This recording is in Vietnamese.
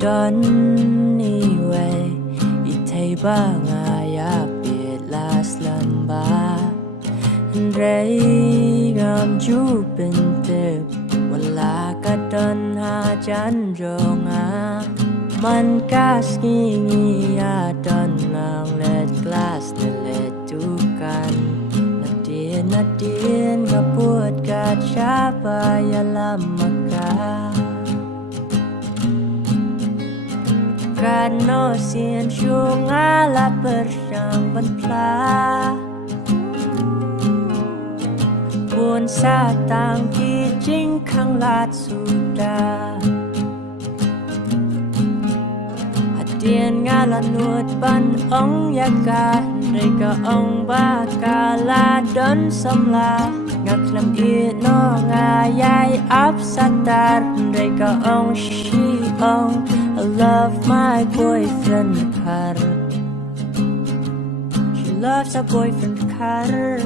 done anyway. Itay ba nga yapit las lamba. Ray ngam chu pintip. Wala ka don ha jan ronga. Man kas ngi don nang let glass na let tukan. Nadien kaput ka siapa ya lamaka. Kano sian syungala bersang benpla. Buồn xa tang khi chính khang lạt sudah. Hadian nga la nuot ban ong yaga. Rây ka ong ba ka la don som la. Ngak lam i no nga yai ap satar. Rây ka ong she ong. I love my boyfriend Khar. She loves her boyfriend Khar.